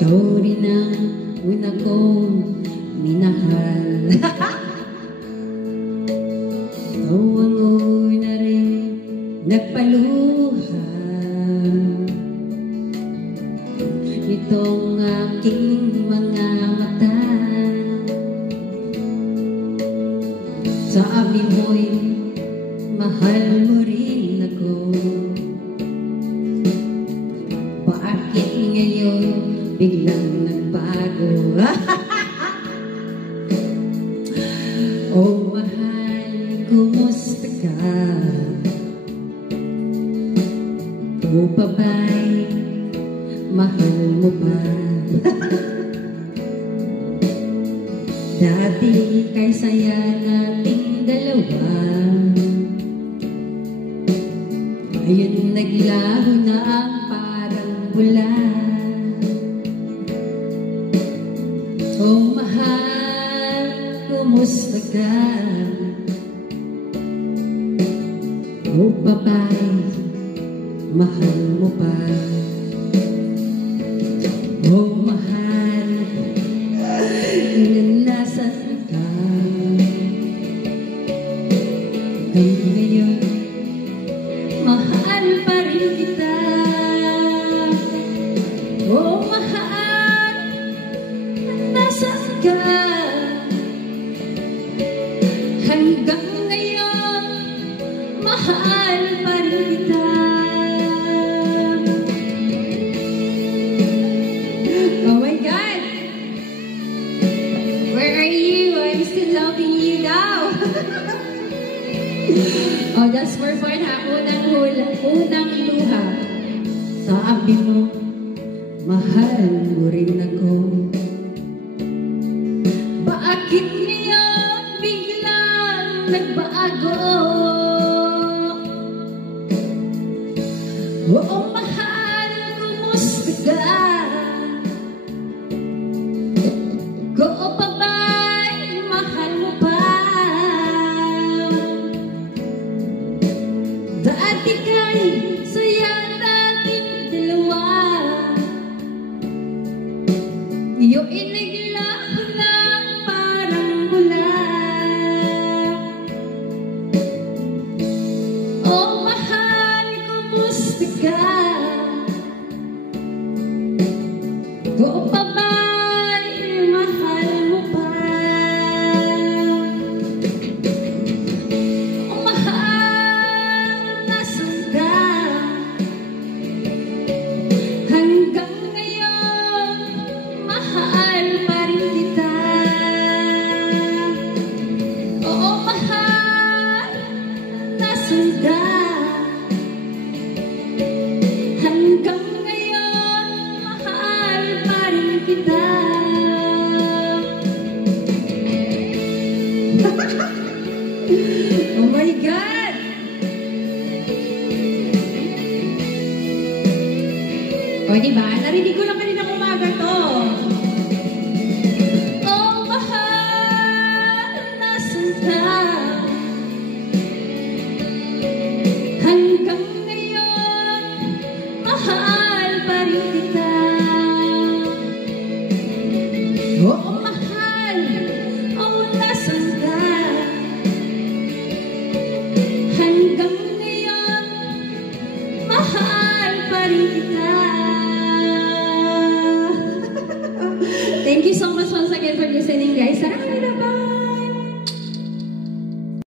Ikaw rin ang una kong minahal. Ikaw ang una rin nagpaluha nitong aking mga mata. Sabi mo'y mahal mo rin ako. Bakit ngayon biglang nagbago? Oh mahal, kumusta ka? O babay, mahal mo ba? Dati kay saya nating dalawa, ngayon naglaho na ang parang bula. Oh mahal, kumusta ka? O babay, mahal mo pa? Oh mahal, inanasan ka. Hanggang ngayon, mahal pa rin kita. Oh mahal, nasaan ka? Hanggang ngayon, mahal pa rin kita. Oh my God! Where are you? I'm still loving you now. Oh, that's for fun ha. Unang luha. Sabi mo, mahal mo rin ako. Bakit ngayon biglang nagbago? Oo mahal, kumusta ka? Oo babay, mahal mo pa? Dati kay saya nating dalawa, ngayon iniglaho lang parang bula. Oh mahal, kumusta ka? Oo babay, mahal mo pa? Oh mahal, nasaan ka? Hanggang ngayon, mahal pa rin kita. Oo mahal, nasaan ka? Hanggang ngayon, mahal pa rin kita. Oh my God! O diba? Narinig ko lang kanina umaga to. Oh mahal, nasaan ka? Hanggang ngayon, mahal pa rin kita. Oo mahal, oh nasaan ka? Hanggang ngayon, mahal pa rin kita. Thank you so much once again for listening, guys. Sarang na ba?